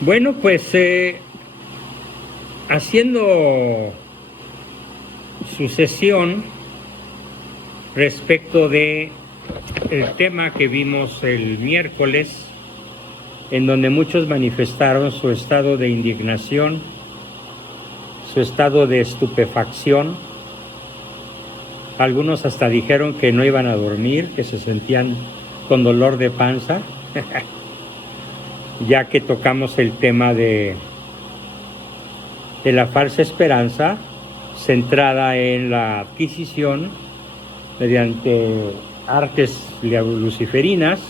Bueno, pues haciendo sucesión respecto de el tema que vimos el miércoles, en donde muchos manifestaron su estado de indignación, su estado de estupefacción. Algunos hasta dijeron que no iban a dormir, que se sentían con dolor de panza, ya que tocamos el tema de la falsa esperanza centrada en la adquisición mediante artes luciferinas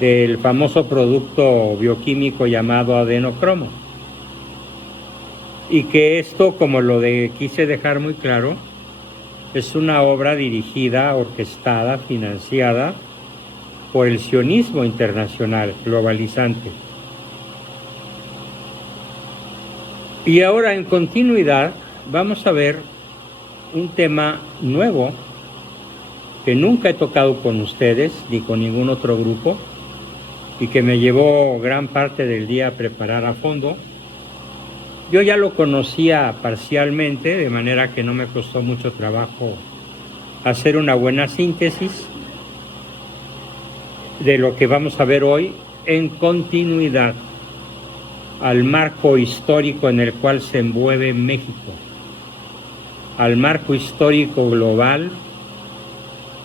del famoso producto bioquímico llamado adenocromo. Y que esto, como quise dejar muy claro, es una obra dirigida, orquestada, financiada por el sionismo internacional globalizante. Y ahora, en continuidad, vamos a ver un tema nuevo que nunca he tocado con ustedes ni con ningún otro grupo y que me llevó gran parte del día a preparar a fondo. Yo ya lo conocía parcialmente, de manera que no me costó mucho trabajo hacer una buena síntesis de lo que vamos a ver hoy en continuidad al marco histórico en el cual se envuelve México, al marco histórico global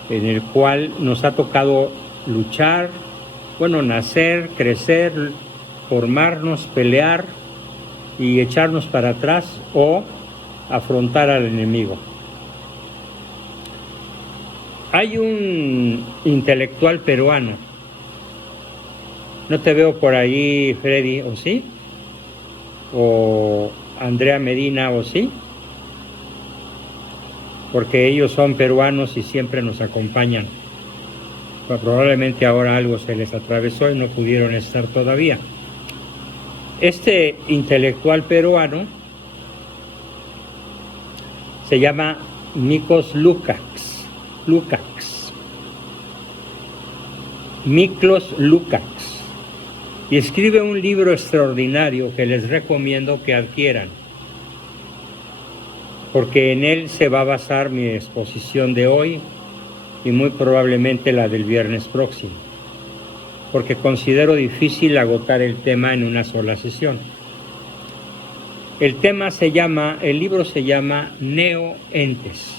en el cual nos ha tocado luchar, nacer, crecer, formarnos, pelear y echarnos para atrás o afrontar al enemigo. Hay un intelectual peruano, no te veo por ahí, Freddy, ¿o sí? ¿O Andrea Medina, o sí? Porque ellos son peruanos y siempre nos acompañan. Pues probablemente ahora algo se les atravesó y no pudieron estar todavía. Este intelectual peruano se llama Miklos Lukács. Miklos Lukács. Y escribe un libro extraordinario que les recomiendo que adquieran, porque en él se va a basar mi exposición de hoy y muy probablemente la del viernes próximo, porque considero difícil agotar el tema en una sola sesión. El libro se llama Neo-Entes.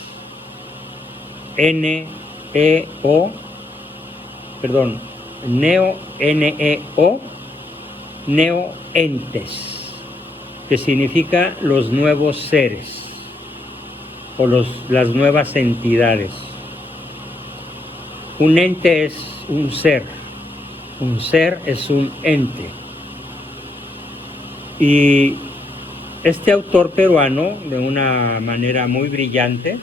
Neo-Entes, que significa los nuevos seres o las nuevas entidades. Un ente es un ser es un ente. Y este autor peruano, de una manera muy brillante,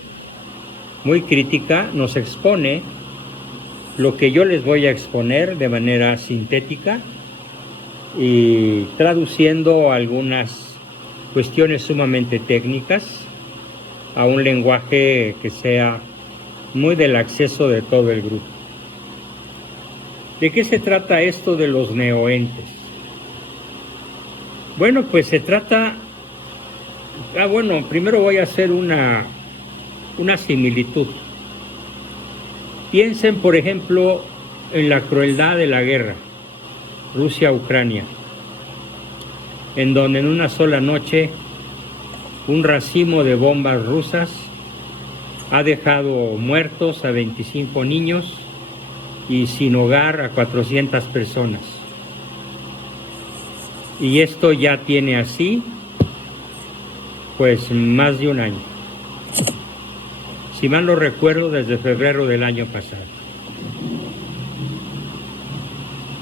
muy crítica, nos expone lo que yo les voy a exponer de manera sintética y traduciendo algunas cuestiones sumamente técnicas a un lenguaje que sea muy del acceso de todo el grupo. ¿De qué se trata esto de los neoentes? Bueno, pues se trata... primero voy a hacer una similitud. Piensen, por ejemplo, en la crueldad de la guerra, Rusia-Ucrania, en donde en una sola noche un racimo de bombas rusas ha dejado muertos a 25 niños y sin hogar a 400 personas. Y esto ya tiene así, pues, más de un año. Si mal no recuerdo, desde febrero del año pasado.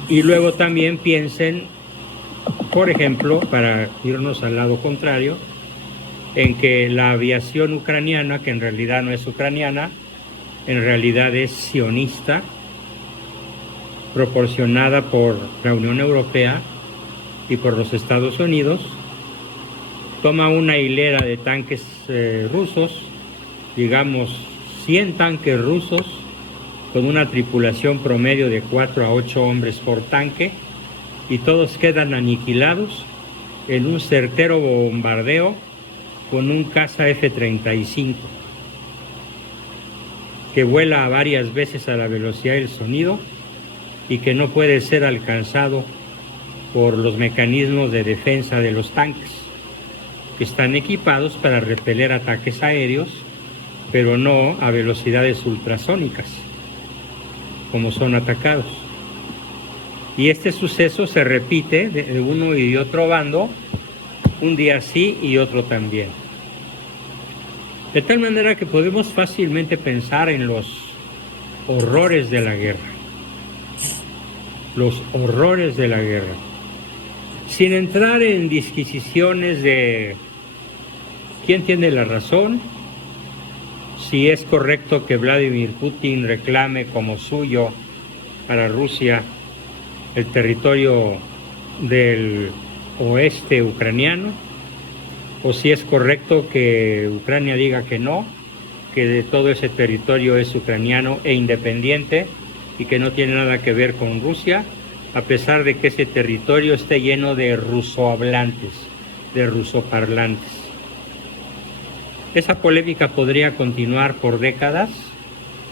Y luego también piensen, por ejemplo, para irnos al lado contrario, en que la aviación ucraniana, que en realidad no es ucraniana, en realidad es sionista, proporcionada por la Unión Europea y por los Estados Unidos, toma una hilera de tanques rusos, digamos 100 tanques rusos, con una tripulación promedio de 4 a 8 hombres por tanque, y todos quedan aniquilados en un certero bombardeo con un caza F-35 que vuela varias veces a la velocidad del sonido y que no puede ser alcanzado por los mecanismos de defensa de los tanques, que están equipados para repeler ataques aéreos, pero no a velocidades ultrasónicas, como son atacados. Y este suceso se repite de uno y de otro bando, un día sí y otro también. De tal manera que podemos fácilmente pensar en los horrores de la guerra. Los horrores de la guerra. Sin entrar en disquisiciones de quién tiene la razón, si es correcto que Vladimir Putin reclame como suyo para Rusia el territorio del oeste ucraniano, o si es correcto que Ucrania diga que no, que de todo ese territorio es ucraniano e independiente y que no tiene nada que ver con Rusia, a pesar de que ese territorio esté lleno de rusohablantes, de rusoparlantes. Esa polémica podría continuar por décadas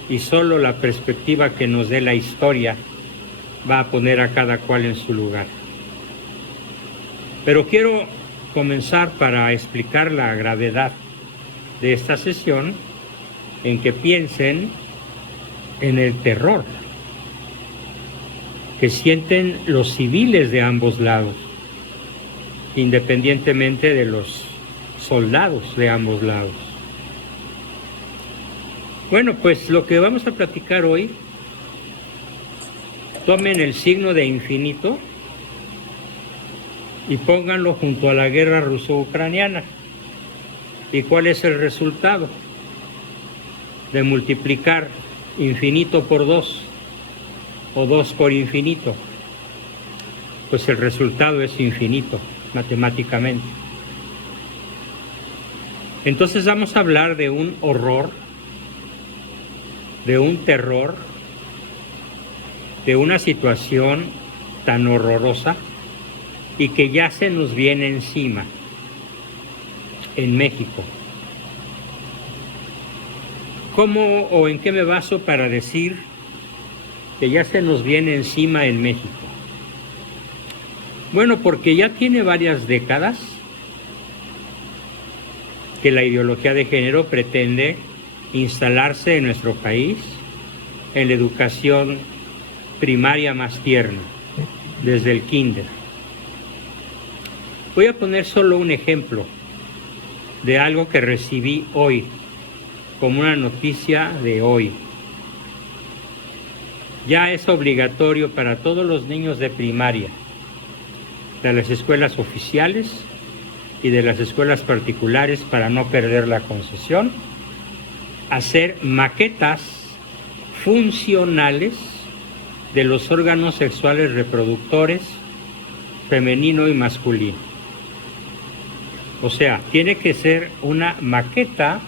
y solo la perspectiva que nos dé la historia va a poner a cada cual en su lugar. Pero quiero comenzar para explicar la gravedad de esta sesión en que piensen en el terror que sienten los civiles de ambos lados, independientemente de los soldados de ambos lados. Bueno, pues lo que vamos a platicar hoy, tomen el signo de infinito y pónganlo junto a la guerra ruso-ucraniana. ¿Y cuál es el resultado? De multiplicar infinito por 2 o 2 por infinito. Pues el resultado es infinito, matemáticamente. Entonces vamos a hablar de un horror, de un terror, de una situación tan horrorosa y que ya se nos viene encima en México. ¿Cómo o en qué me baso para decir que ya se nos viene encima en México? Bueno, porque ya tiene varias décadas que la ideología de género pretende instalarse en nuestro país en la educación primaria más tierna, desde el kinder. Voy a poner solo un ejemplo de algo que recibí hoy, como una noticia de hoy. Ya es obligatorio para todos los niños de primaria, de las escuelas oficiales y de las escuelas particulares, para no perder la concesión, hacer maquetas funcionales de los órganos sexuales reproductores femenino y masculino. O sea, tiene que ser una maqueta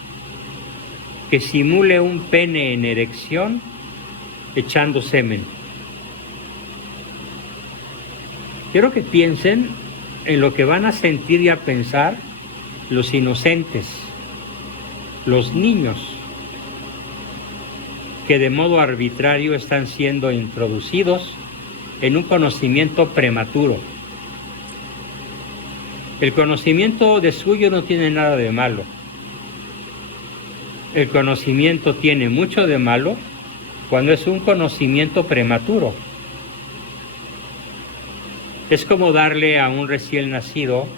que simule un pene en erección echando semen. Quiero que piensen en lo que van a sentir y a pensar los inocentes, los niños, que de modo arbitrario están siendo introducidos en un conocimiento prematuro. El conocimiento de suyo no tiene nada de malo. El conocimiento tiene mucho de malo cuando es un conocimiento prematuro. Es como darle a un recién nacido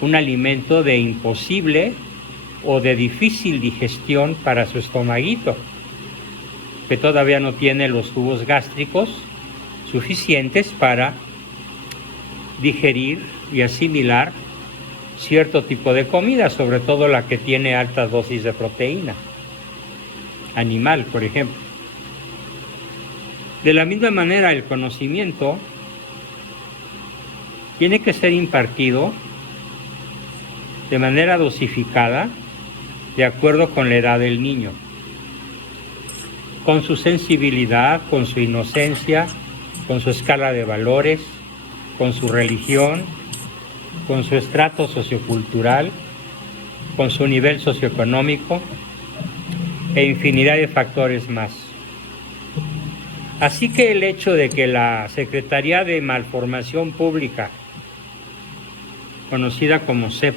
un alimento de imposible o de difícil digestión para su estomaguito, que todavía no tiene los jugos gástricos suficientes para digerir y asimilar cierto tipo de comida, sobre todo la que tiene altas dosis de proteína animal, por ejemplo. De la misma manera, el conocimiento tiene que ser impartido de manera dosificada, de acuerdo con la edad del niño, con su sensibilidad, con su inocencia, con su escala de valores, con su religión, con su estrato sociocultural, con su nivel socioeconómico e infinidad de factores más. Así que el hecho de que la Secretaría de Malformación Pública, conocida como SEP,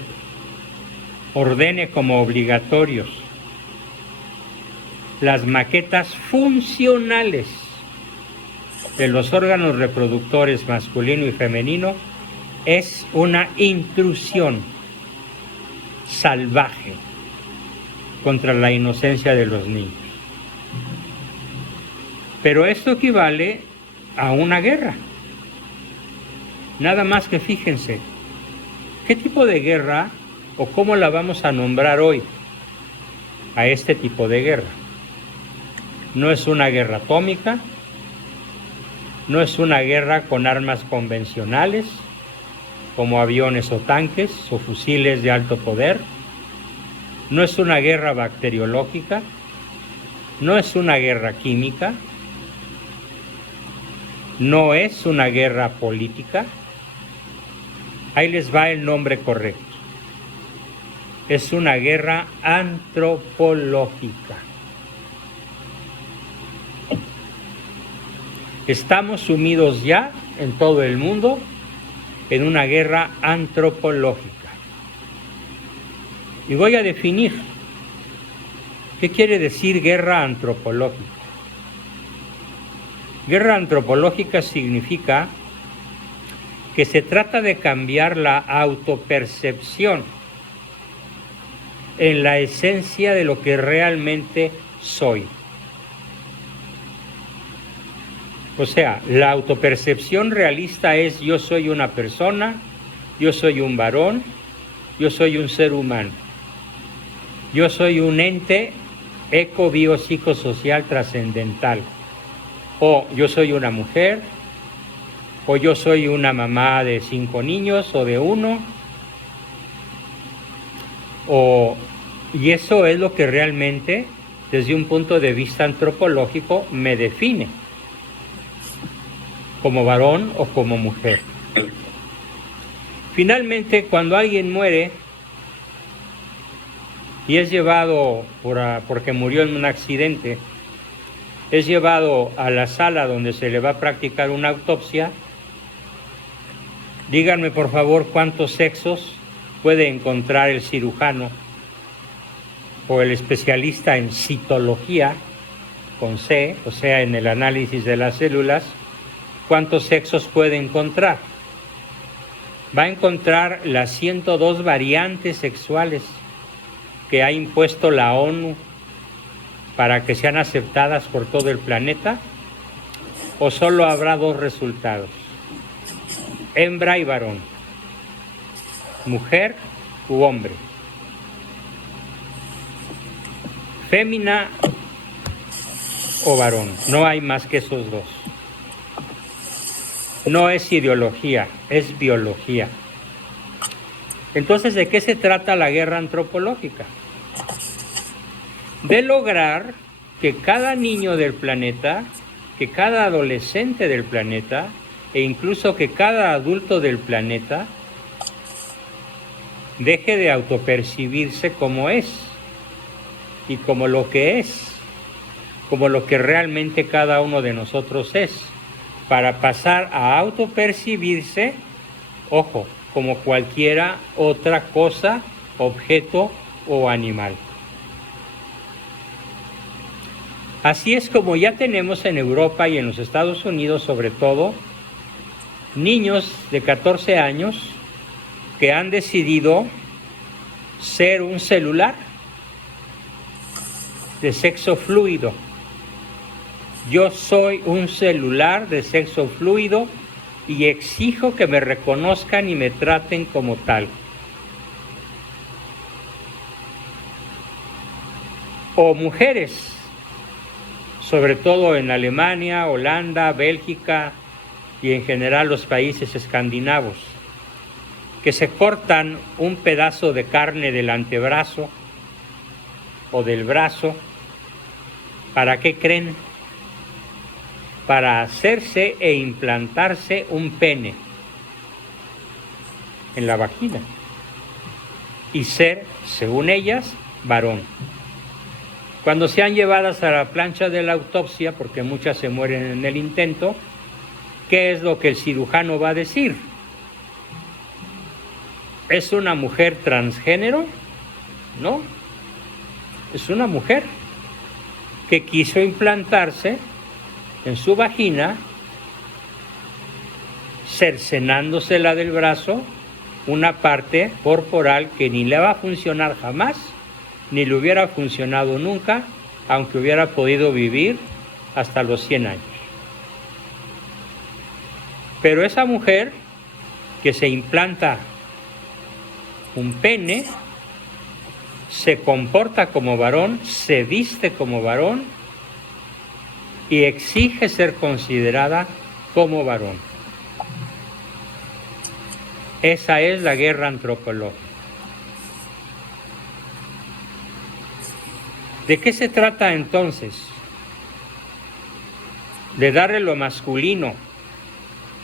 ordene como obligatorios las maquetas funcionales de los órganos reproductores masculino y femenino es una intrusión salvaje contra la inocencia de los niños. Pero esto equivale a una guerra. Nada más que fíjense, ¿qué tipo de guerra o cómo la vamos a nombrar hoy a este tipo de guerra? No es una guerra atómica, no es una guerra con armas convencionales, como aviones o tanques o fusiles de alto poder, no es una guerra bacteriológica, no es una guerra química, no es una guerra política. Ahí les va el nombre correcto. Es una guerra antropológica. Estamos sumidos ya en todo el mundo en una guerra antropológica. Y voy a definir qué quiere decir guerra antropológica. Guerra antropológica significa que se trata de cambiar la autopercepción en la esencia de lo que realmente soy. O sea, la autopercepción realista es: yo soy una persona, yo soy un varón, yo soy un ser humano, yo soy un ente eco-biopsicosocial trascendental, o yo soy una mujer, o yo soy una mamá de 5 niños o de 1, y eso es lo que realmente, desde un punto de vista antropológico, me define como varón o como mujer. Finalmente, cuando alguien muere y es llevado, porque murió en un accidente, es llevado a la sala donde se le va a practicar una autopsia, díganme por favor cuántos sexos puede encontrar el cirujano o el especialista en citología, con C, o sea, en el análisis de las células. ¿Cuántos sexos puede encontrar? Va a encontrar las 102 variantes sexuales que ha impuesto la ONU para que sean aceptadas por todo el planeta, o solo habrá 2 resultados: hembra y varón, mujer u hombre, fémina o varón. No hay más que esos 2. No es ideología, es biología. Entonces, ¿de qué se trata la guerra antropológica? De lograr que cada niño del planeta, que cada adolescente del planeta, e incluso que cada adulto del planeta, deje de autopercibirse como es y como lo que es, como lo que realmente cada uno de nosotros es, para pasar a autopercibirse, ojo, como cualquiera otra cosa, objeto o animal. Así es como ya tenemos en Europa y en los Estados Unidos, sobre todo, niños de 14 años que han decidido ser un celular de sexo fluido. Yo soy un celular de sexo fluido y exijo que me reconozcan y me traten como tal. O mujeres, sobre todo en Alemania, Holanda, Bélgica y en general los países escandinavos, que se cortan un pedazo de carne del antebrazo o del brazo. ¿Para qué creen? Para hacerse e implantarse un pene. en la vagina y ser, según ellas, varón. Cuando sean llevadas a la plancha de la autopsia, porque muchas se mueren en el intento, ¿qué es lo que el cirujano va a decir? ¿Es una mujer transgénero? No, es una mujer que quiso implantarse en su vagina, cercenándosela del brazo, una parte corporal que ni le va a funcionar jamás, ni le hubiera funcionado nunca, aunque hubiera podido vivir hasta los 100 años. Pero esa mujer que se implanta un pene, se comporta como varón, se viste como varón y exige ser considerada como varón. Esa es la guerra antropológica. ¿De qué se trata entonces? De darle lo masculino,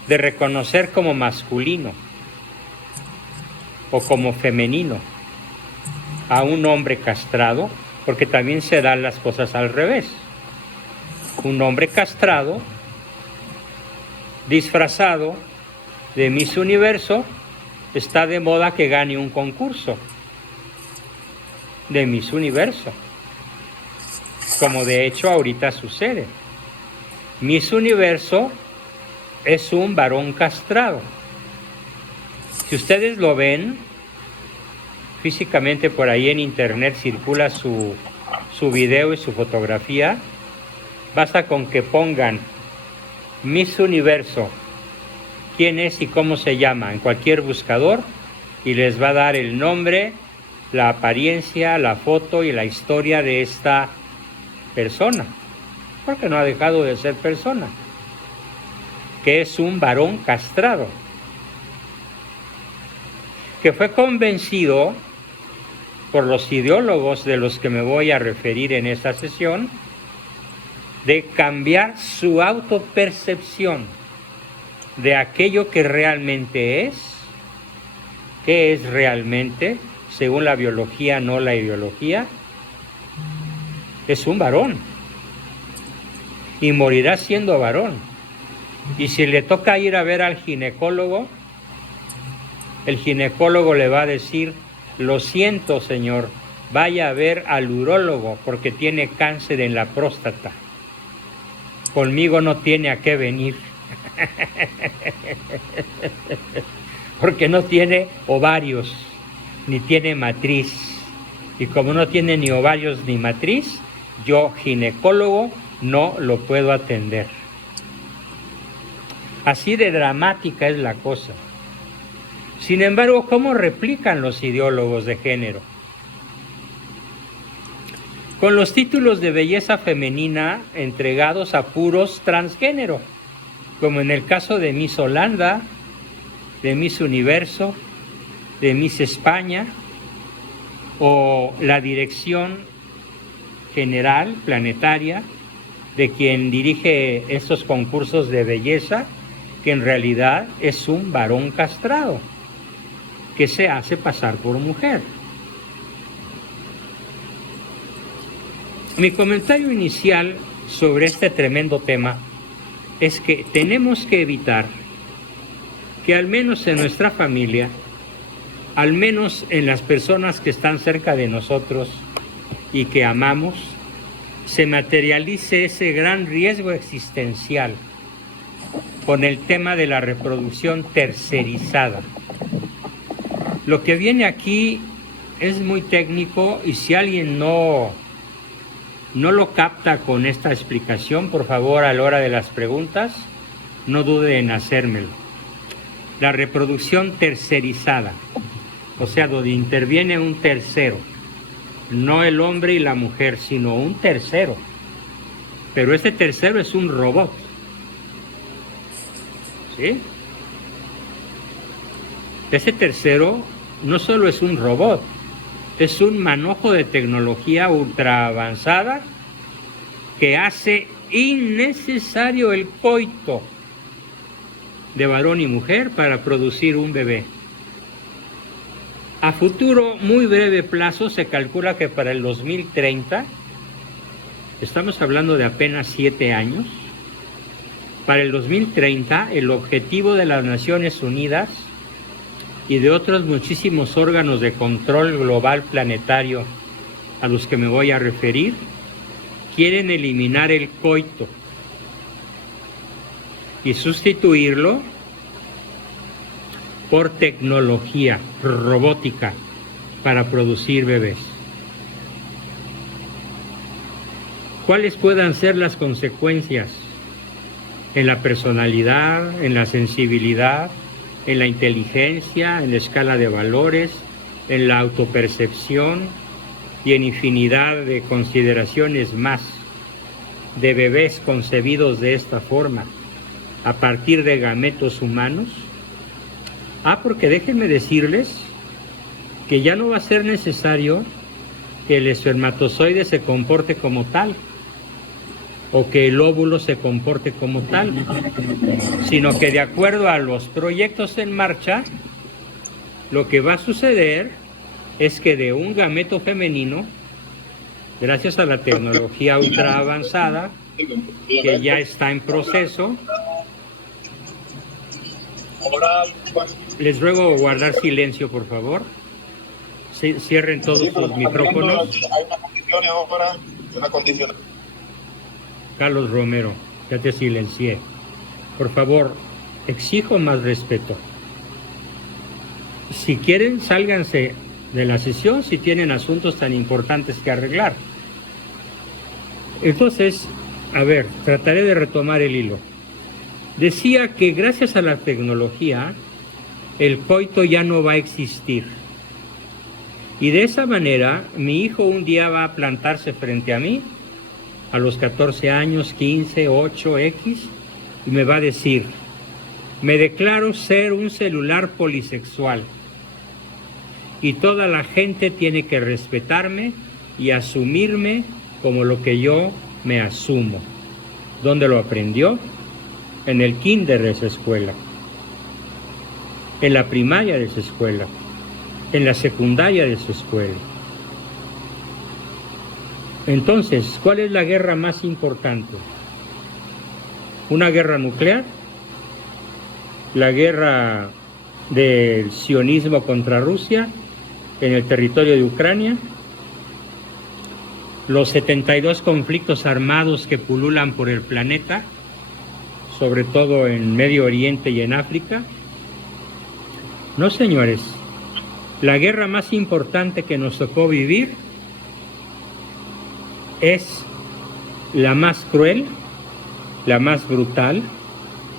de reconocer como masculino o como femenino a un hombre castrado, porque también se dan las cosas al revés. Un hombre castrado, disfrazado de Miss Universo, está de moda que gane un concurso de Miss Universo, como de hecho ahorita sucede. Miss Universo es un varón castrado. Si ustedes lo ven, físicamente por ahí en internet circula su video y su fotografía, basta con que pongan Miss Universo, quién es y cómo se llama, en cualquier buscador, y les va a dar el nombre, la apariencia, la foto y la historia de esta persona, porque no ha dejado de ser persona, que es un varón castrado, que fue convencido por los ideólogos de los que me voy a referir en esta sesión, de cambiar su autopercepción de aquello que realmente es, qué es realmente, según la biología, no la ideología. Es un varón y morirá siendo varón. Y si le toca ir a ver al ginecólogo, el ginecólogo le va a decir: lo siento, señor, vaya a ver al urólogo porque tiene cáncer en la próstata. Conmigo no tiene a qué venir. Porque no tiene ovarios, ni tiene matriz. Y como no tiene ni ovarios ni matriz, yo, ginecólogo, no lo puedo atender. Así de dramática es la cosa. Sin embargo, ¿cómo replican los ideólogos de género? Con los títulos de belleza femenina entregados a puros transgénero, como en el caso de Miss Holanda, de Miss Universo, de Miss España, o la dirección general planetaria de quien dirige estos concursos de belleza, que en realidad es un varón castrado, que se hace pasar por mujer. Mi comentario inicial sobre este tremendo tema es que tenemos que evitar que al menos en nuestra familia, al menos en las personas que están cerca de nosotros y que amamos, se materialice ese gran riesgo existencial con el tema de la reproducción tercerizada. Lo que viene aquí es muy técnico y si alguien no lo capta con esta explicación, por favor, a la hora de las preguntas, no dude en hacérmelo. La reproducción tercerizada, o sea, donde interviene un tercero, no el hombre y la mujer, sino un tercero. Pero este tercero es un robot. ¿Sí? Ese tercero no solo es un robot, es un manojo de tecnología ultra avanzada que hace innecesario el coito de varón y mujer para producir un bebé. A futuro, muy breve plazo, se calcula que para el 2030, estamos hablando de apenas 7 años, para el 2030 el objetivo de las Naciones Unidas y de otros muchísimos órganos de control global planetario a los que me voy a referir, quieren eliminar el coito y sustituirlo por tecnología robótica para producir bebés. ¿Cuáles puedan ser las consecuencias en la personalidad, en la sensibilidad, en la inteligencia, en la escala de valores, en la autopercepción y en infinidad de consideraciones más de bebés concebidos de esta forma a partir de gametos humanos? Porque déjenme decirles que ya no va a ser necesario que el espermatozoide se comporte como tal o que el óvulo se comporte como tal, sino que de acuerdo a los proyectos en marcha, lo que va a suceder es que de un gameto femenino, gracias a la tecnología ultra avanzada, que ya está en proceso, les ruego guardar silencio, por favor. Cierren todos sus micrófonos. Carlos Romero, ya te silencié. Por favor, exijo más respeto. Si quieren, sálganse de la sesión si tienen asuntos tan importantes que arreglar. Entonces, a ver, trataré de retomar el hilo. Decía que gracias a la tecnología, el coito ya no va a existir. Y de esa manera, mi hijo un día va a plantarse frente a mí, a los 14 años, 15, 8, X, y me va a decir: me declaro ser un celular polisexual y toda la gente tiene que respetarme y asumirme como lo que yo me asumo. ¿Dónde lo aprendió? En el kinder de esa escuela, en la primaria de esa escuela, en la secundaria de esa escuela. Entonces, ¿cuál es la guerra más importante? ¿Una guerra nuclear? ¿La guerra del sionismo contra Rusia en el territorio de Ucrania? ¿Los 72 conflictos armados que pululan por el planeta, sobre todo en Medio Oriente y en África? No, señores. La guerra más importante que nos tocó vivir es la más cruel, la más brutal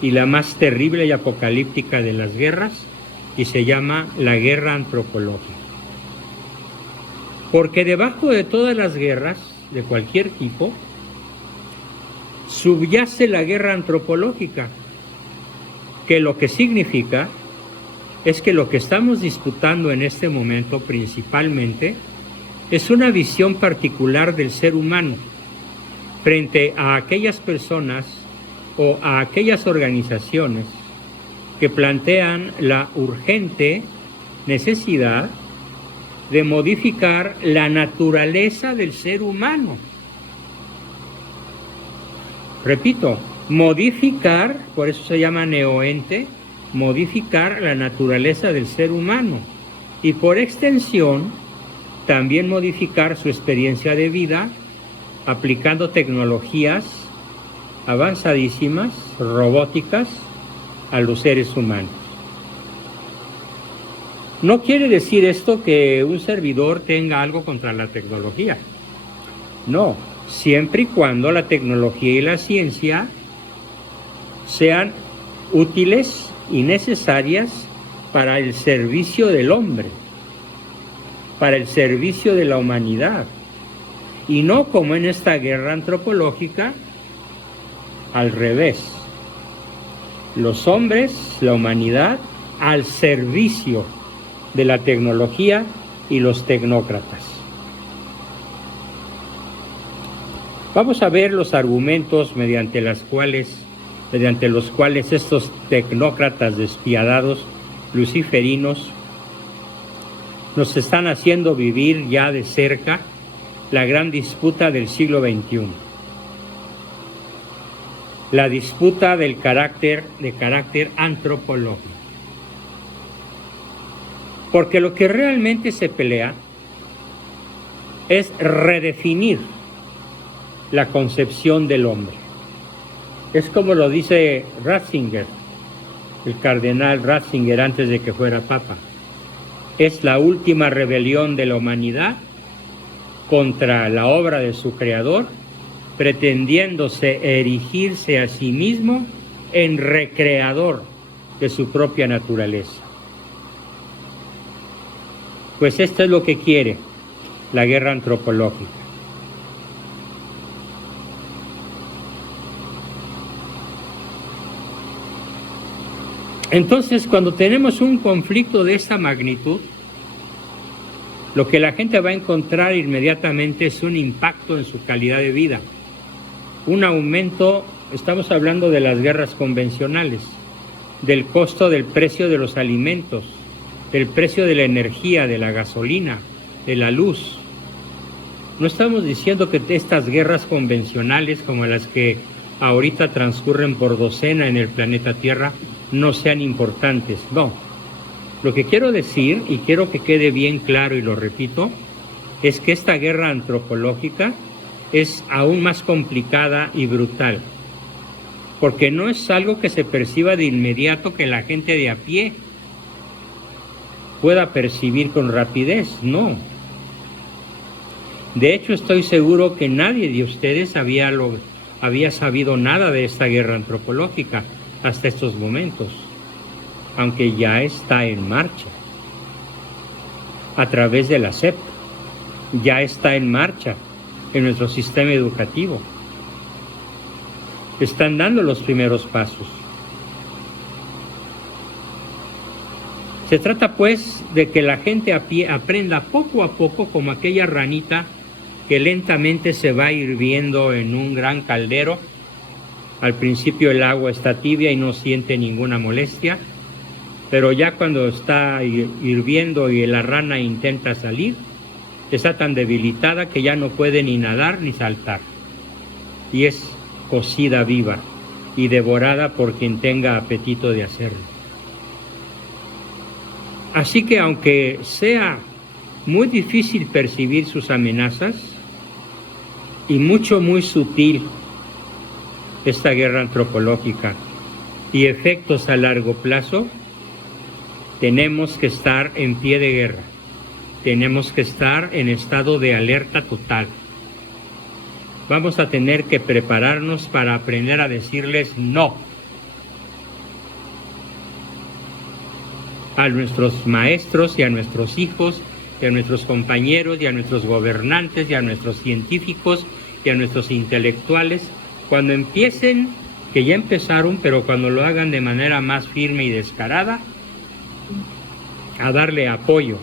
y la más terrible y apocalíptica de las guerras, y se llama la guerra antropológica. Porque debajo de todas las guerras, de cualquier tipo, subyace la guerra antropológica, que lo que significa es que lo que estamos disputando en este momento principalmente es una visión particular del ser humano frente a aquellas personas o a aquellas organizaciones que plantean la urgente necesidad de modificar la naturaleza del ser humano. Repito, modificar, por eso se llama neoente, modificar la naturaleza del ser humano y por extensión también modificar su experiencia de vida aplicando tecnologías avanzadísimas, robóticas, a los seres humanos. No quiere decir esto que un servidor tenga algo contra la tecnología. No, siempre y cuando la tecnología y la ciencia sean útiles y necesarias para el servicio del hombre, para el servicio de la humanidad, y no como en esta guerra antropológica, al revés. Los hombres, la humanidad, al servicio de la tecnología y los tecnócratas. Vamos a ver los argumentos mediante los cuales estos tecnócratas despiadados, luciferinos, nos están haciendo vivir ya de cerca la gran disputa del siglo XXI. La disputa de carácter antropológico. Porque lo que realmente se pelea es redefinir la concepción del hombre. Es como lo dice Ratzinger, el cardenal Ratzinger, antes de que fuera papa. Es la última rebelión de la humanidad contra la obra de su creador, pretendiéndose erigirse a sí mismo en recreador de su propia naturaleza. Pues esto es lo que quiere la guerra antropológica. Entonces, cuando tenemos un conflicto de esta magnitud, lo que la gente va a encontrar inmediatamente es un impacto en su calidad de vida, un aumento. Estamos hablando de las guerras convencionales, del costo del precio de los alimentos, del precio de la energía, de la gasolina, de la luz. No estamos diciendo que estas guerras convencionales, como las que ahorita transcurren por docena en el planeta Tierra, no sean importantes. No. Lo que quiero decir, y quiero que quede bien claro y lo repito, es que esta guerra antropológica es aún más complicada y brutal, porque no es algo que se perciba de inmediato, que la gente de a pie pueda percibir con rapidez, no. De hecho, estoy seguro que nadie de ustedes había sabido nada de esta guerra antropológica hasta estos momentos, aunque ya está en marcha a través de la SEP, ya está en marcha en nuestro sistema educativo. Están dando los primeros pasos. Se trata pues de que la gente a pie aprenda poco a poco, como aquella ranita que lentamente se va hirviendo en un gran caldero. Al principio el agua está tibia y no siente ninguna molestia, pero ya cuando está hirviendo y la rana intenta salir, está tan debilitada que ya no puede ni nadar ni saltar, y es cocida viva y devorada por quien tenga apetito de hacerlo. Así que aunque sea muy difícil percibir sus amenazas y muy sutil esta guerra antropológica y efectos a largo plazo, tenemos que estar en pie de guerra, tenemos que estar en estado de alerta total. Vamos a tener que prepararnos para aprender a decirles no a nuestros maestros y a nuestros hijos y a nuestros compañeros y a nuestros gobernantes y a nuestros científicos y a nuestros intelectuales, cuando empiecen, que ya empezaron, pero cuando lo hagan de manera más firme y descarada, a darle apoyo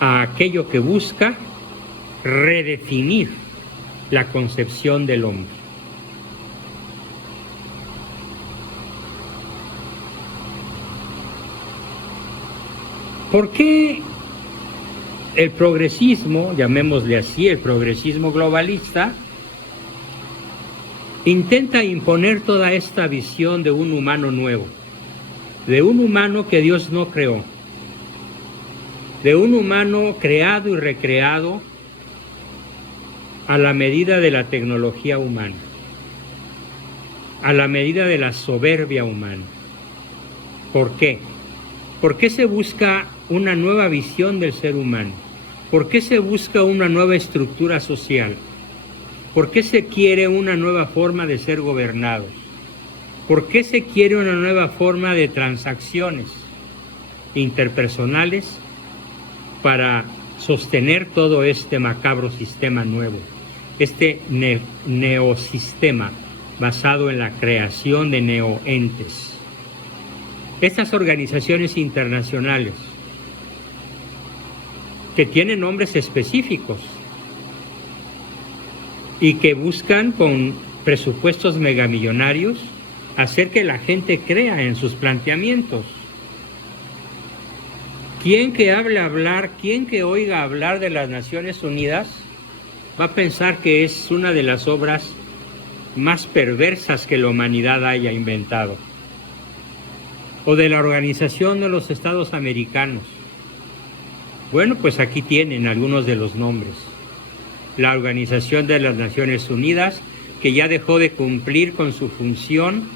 a aquello que busca redefinir la concepción del hombre. ¿Por qué el progresismo, llamémosle así, el progresismo globalista, intenta imponer toda esta visión de un humano nuevo, de un humano que Dios no creó, de un humano creado y recreado a la medida de la tecnología humana, a la medida de la soberbia humana? ¿Por qué? ¿Por qué se busca una nueva visión del ser humano? ¿Por qué se busca una nueva estructura social? ¿Por qué se quiere una nueva forma de ser gobernados? ¿Por qué se quiere una nueva forma de transacciones interpersonales para sostener todo este macabro sistema nuevo, este neosistema basado en la creación de neoentes? Estas organizaciones internacionales que tienen nombres específicos y que buscan con presupuestos megamillonarios hacer que la gente crea en sus planteamientos. Quien que oiga hablar de las Naciones Unidas va a pensar que es una de las obras más perversas que la humanidad haya inventado. O de la Organización de los Estados Americanos. Bueno, pues aquí tienen algunos de los nombres. La Organización de las Naciones Unidas, que ya dejó de cumplir con su función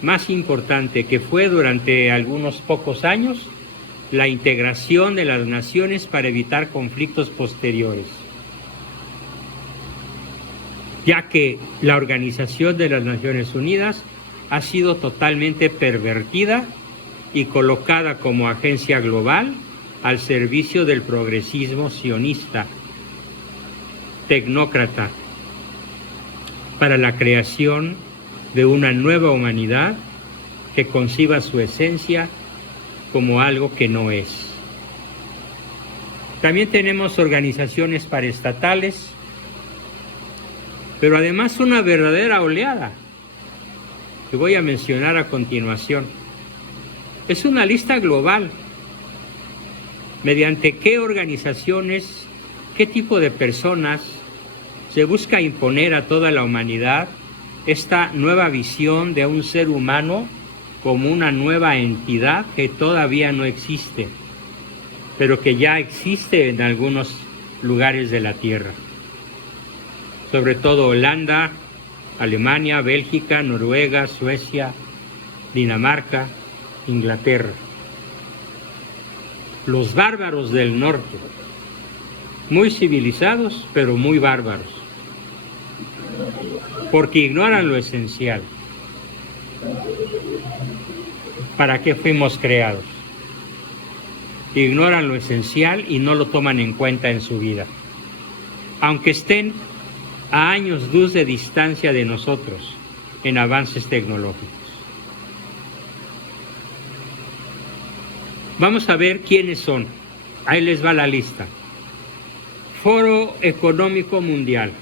más importante, que fue durante algunos pocos años la integración de las naciones para evitar conflictos posteriores. Ya que la Organización de las Naciones Unidas ha sido totalmente pervertida y colocada como agencia global al servicio del progresismo sionista, tecnócrata, para la creación de una nueva humanidad que conciba su esencia como algo que no es. También tenemos organizaciones paraestatales, pero además una verdadera oleada que voy a mencionar a continuación. Es una lista global. Mediante qué organizaciones, qué tipo de personas se busca imponer a toda la humanidad esta nueva visión de un ser humano como una nueva entidad que todavía no existe, pero que ya existe en algunos lugares de la Tierra. Sobre todo Holanda, Alemania, Bélgica, Noruega, Suecia, Dinamarca, Inglaterra. Los bárbaros del norte, muy civilizados, pero muy bárbaros, porque ignoran lo esencial. ¿Para qué fuimos creados? Ignoran lo esencial y no lo toman en cuenta en su vida, aunque estén a años luz de distancia de nosotros en avances tecnológicos. Vamos a ver quiénes son. Ahí les va la lista. Foro Económico Mundial.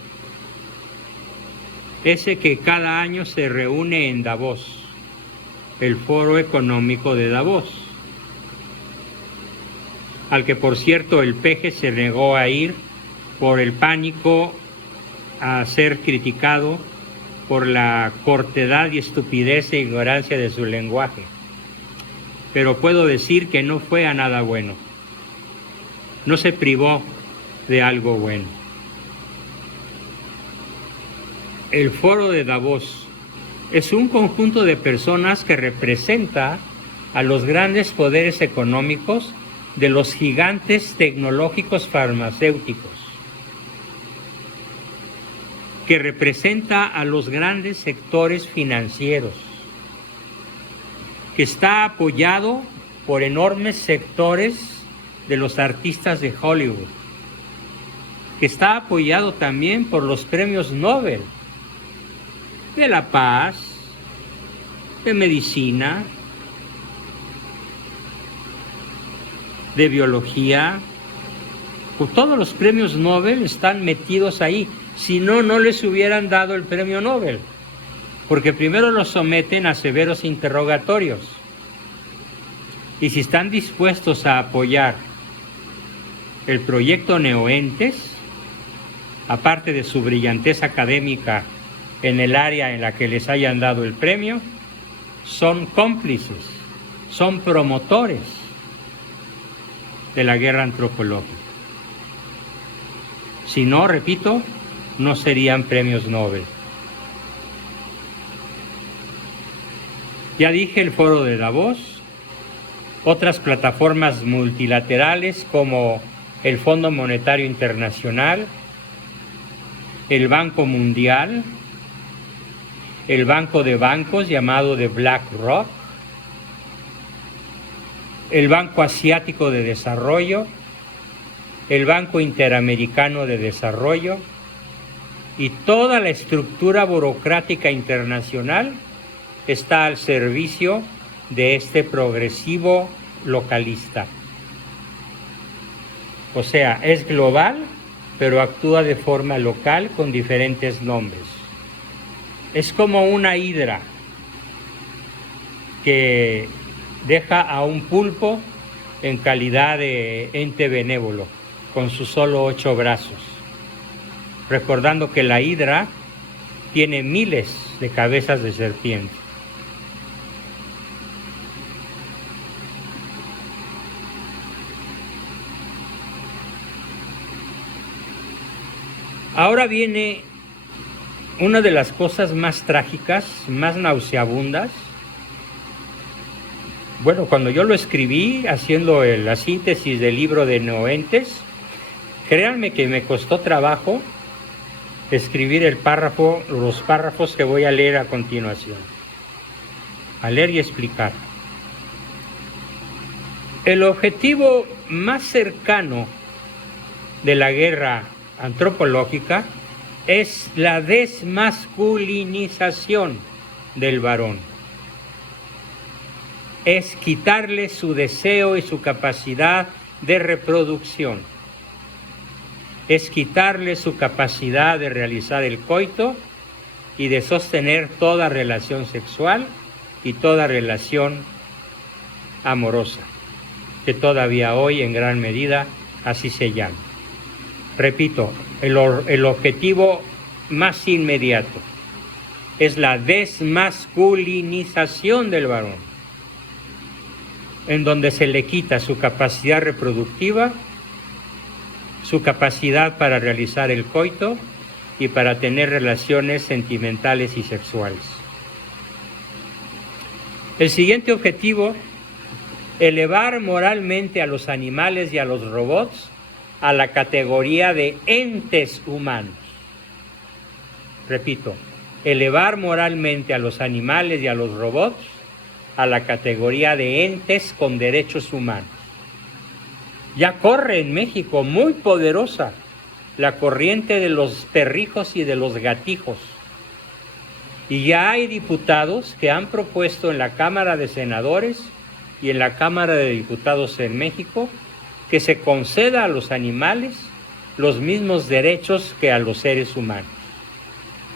Ese que cada año se reúne en Davos. El Foro Económico de Davos. Al que, por cierto, el peje se negó a ir por el pánico a ser criticado por la cortedad y estupidez e ignorancia de su lenguaje. Pero puedo decir que no fue a nada bueno. No se privó de algo bueno. El Foro de Davos es un conjunto de personas que representa a los grandes poderes económicos de los gigantes tecnológicos farmacéuticos, que representa a los grandes sectores financieros, que está apoyado por enormes sectores de los artistas de Hollywood, que está apoyado también por los premios Nobel de la paz, de medicina, de biología. Pues todos los premios Nobel están metidos ahí. Si no, no les hubieran dado el premio Nobel, porque primero los someten a severos interrogatorios. Y si están dispuestos a apoyar el proyecto Neoentes, aparte de su brillantez académica en el área en la que les hayan dado el premio, son cómplices, son promotores de la guerra antropológica. Si no, repito, no serían premios Nobel. Ya dije el Foro de Davos, otras plataformas multilaterales como el Fondo Monetario Internacional, el Banco Mundial, el Banco de Bancos llamado de BlackRock, el Banco Asiático de Desarrollo, el Banco Interamericano de Desarrollo y toda la estructura burocrática internacional está al servicio de este progresivo localista. O sea, es global, pero actúa de forma local con diferentes nombres. Es como una hidra que deja a un pulpo en calidad de ente benévolo, con sus solo 8 brazos, recordando que la hidra tiene miles de cabezas de serpiente. Ahora viene una de las cosas más trágicas, más nauseabundas. Bueno, cuando yo lo escribí, haciendo la síntesis del libro de Noentes, créanme que me costó trabajo escribir los párrafos que voy a leer a continuación. A leer y explicar. El objetivo más cercano de la guerra antropológica es la desmasculinización del varón. Es quitarle su deseo y su capacidad de reproducción. Es quitarle su capacidad de realizar el coito y de sostener toda relación sexual y toda relación amorosa, que todavía hoy en gran medida así se llama. Repito, el objetivo más inmediato es la desmasculinización del varón, en donde se le quita su capacidad reproductiva, su capacidad para realizar el coito y para tener relaciones sentimentales y sexuales. El siguiente objetivo, elevar moralmente a los animales y a los robots a la categoría de entes humanos. Repito, elevar moralmente a los animales y a los robots a la categoría de entes con derechos humanos. Ya corre en México muy poderosa la corriente de los perrijos y de los gatijos. Y ya hay diputados que han propuesto en la Cámara de Senadores y en la Cámara de Diputados en México que se conceda a los animales los mismos derechos que a los seres humanos.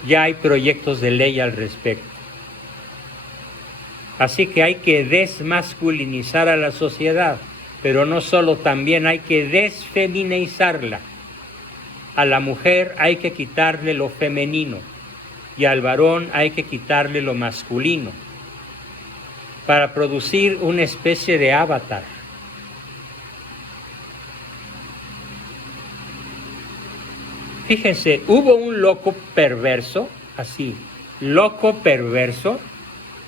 Ya hay proyectos de ley al respecto. Así que hay que desmasculinizar a la sociedad, pero no solo, también hay que desfeminizarla. A la mujer hay que quitarle lo femenino y al varón hay que quitarle lo masculino para producir una especie de avatar. Fíjense, hubo un loco perverso, así, loco perverso,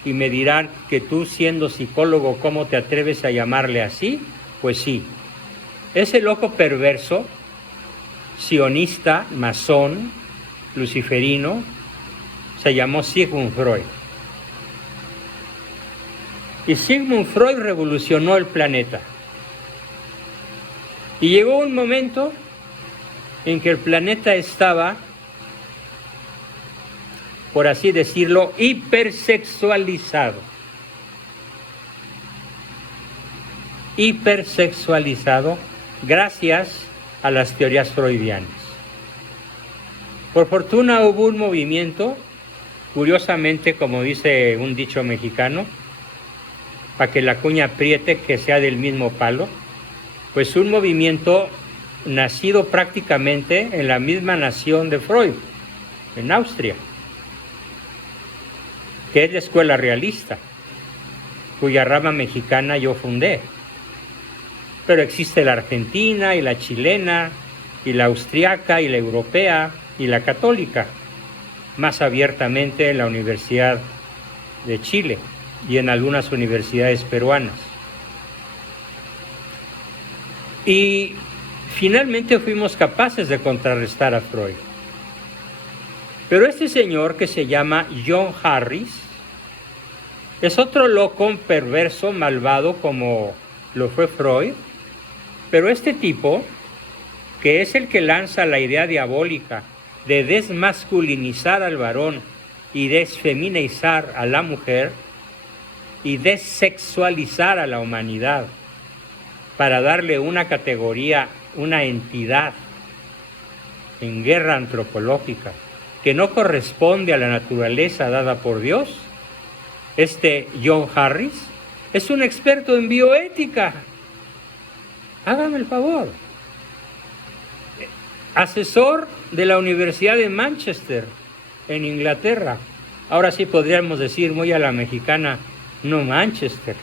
y me dirán que tú, siendo psicólogo, ¿cómo te atreves a llamarle así? Pues sí, ese loco perverso, sionista, masón, luciferino, se llamó Sigmund Freud. Y Sigmund Freud revolucionó el planeta. Y llegó un momento en que el planeta estaba, por así decirlo, hipersexualizado. Hipersexualizado gracias a las teorías freudianas. Por fortuna hubo un movimiento, curiosamente, como dice un dicho mexicano, para que la cuña apriete que sea del mismo palo, pues un movimiento nacido prácticamente en la misma nación de Freud, en Austria, que es la escuela realista, cuya rama mexicana yo fundé. Pero existe la argentina y la chilena y la austriaca y la europea y la católica, más abiertamente en la Universidad de Chile y en algunas universidades peruanas. Y finalmente fuimos capaces de contrarrestar a Freud. Pero este señor, que se llama John Harris, es otro loco, perverso, malvado como lo fue Freud, pero este tipo, que es el que lanza la idea diabólica de desmasculinizar al varón y desfeminizar a la mujer y desexualizar a la humanidad para darle una categoría, una entidad en guerra antropológica que no corresponde a la naturaleza dada por Dios. Este John Harris es un experto en bioética Hágame el favor. Asesor de la Universidad de Manchester, en Inglaterra. Ahora sí podríamos decir muy a la mexicana, no Manchester.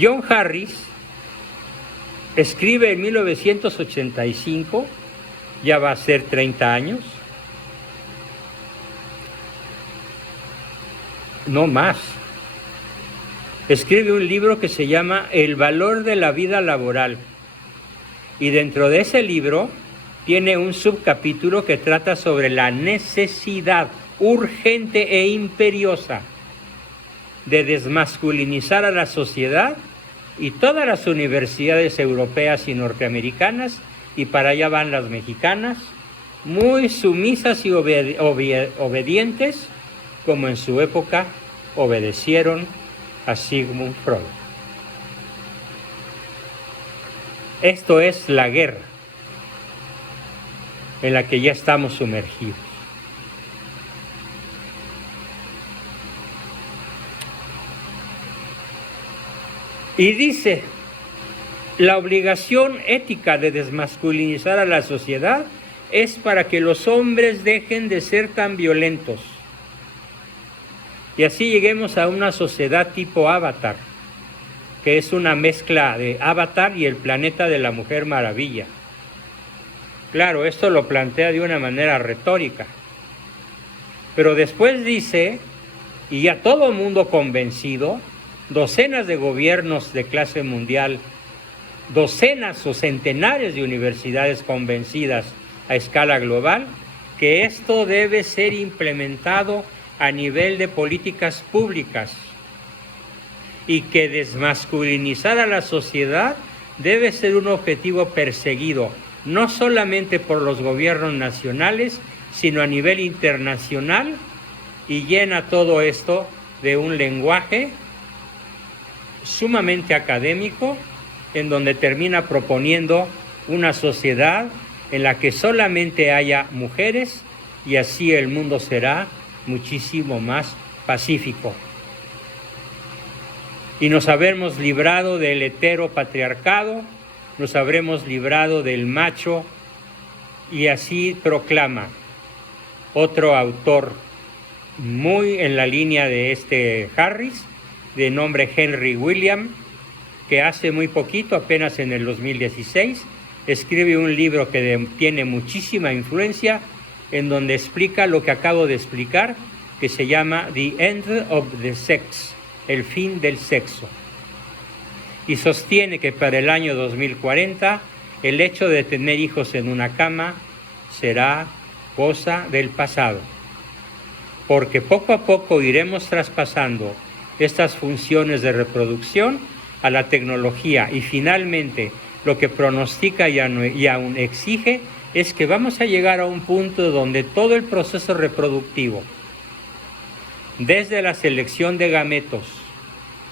John Harris escribe en 1985, ya va a ser 30 años, no más. Escribe un libro que se llama El valor de la vida laboral. Y dentro de ese libro tiene un subcapítulo que trata sobre la necesidad urgente e imperiosa de desmasculinizar a la sociedad, y todas las universidades europeas y norteamericanas, y para allá van las mexicanas, muy sumisas y obedientes, como en su época obedecieron a Sigmund Freud. Esto es la guerra en la que ya estamos sumergidos. Y dice, la obligación ética de desmasculinizar a la sociedad es para que los hombres dejen de ser tan violentos. Y así lleguemos a una sociedad tipo Avatar, que es una mezcla de Avatar y el planeta de la Mujer Maravilla. Claro, esto lo plantea de una manera retórica. Pero después dice, y ya todo el mundo convencido, docenas de gobiernos de clase mundial, docenas o centenares de universidades convencidas a escala global, que esto debe ser implementado a nivel de políticas públicas y que desmasculinizar a la sociedad debe ser un objetivo perseguido, no solamente por los gobiernos nacionales, sino a nivel internacional, y llena todo esto de un lenguaje sumamente académico, en donde termina proponiendo una sociedad en la que solamente haya mujeres, y así el mundo será muchísimo más pacífico. Y nos habremos librado del heteropatriarcado, nos habremos librado del macho, y así proclama otro autor muy en la línea de este Harris, de nombre Henry William, que hace muy poquito, apenas en el 2016, escribe un libro que tiene muchísima influencia, en donde explica lo que acabo de explicar, que se llama The End of the Sex, el fin del sexo. Y sostiene que para el año 2040, el hecho de tener hijos en una cama será cosa del pasado, porque poco a poco iremos traspasando estas funciones de reproducción a la tecnología, y finalmente lo que pronostica y aún exige es que vamos a llegar a un punto donde todo el proceso reproductivo, desde la selección de gametos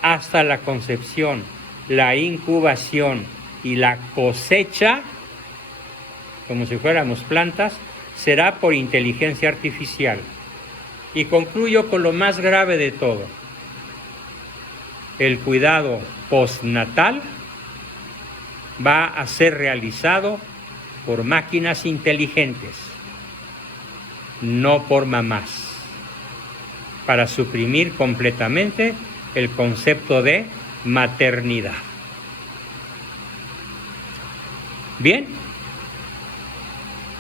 hasta la concepción, la incubación y la cosecha, como si fuéramos plantas, será por inteligencia artificial. Y concluyo con lo más grave de todo: el cuidado postnatal va a ser realizado por máquinas inteligentes, no por mamás, para suprimir completamente el concepto de maternidad. Bien,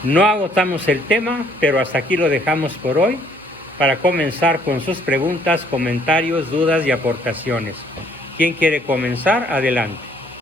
no agotamos el tema, pero hasta aquí lo dejamos por hoy, para comenzar con sus preguntas, comentarios, dudas y aportaciones. ¿Quién quiere comenzar? Adelante.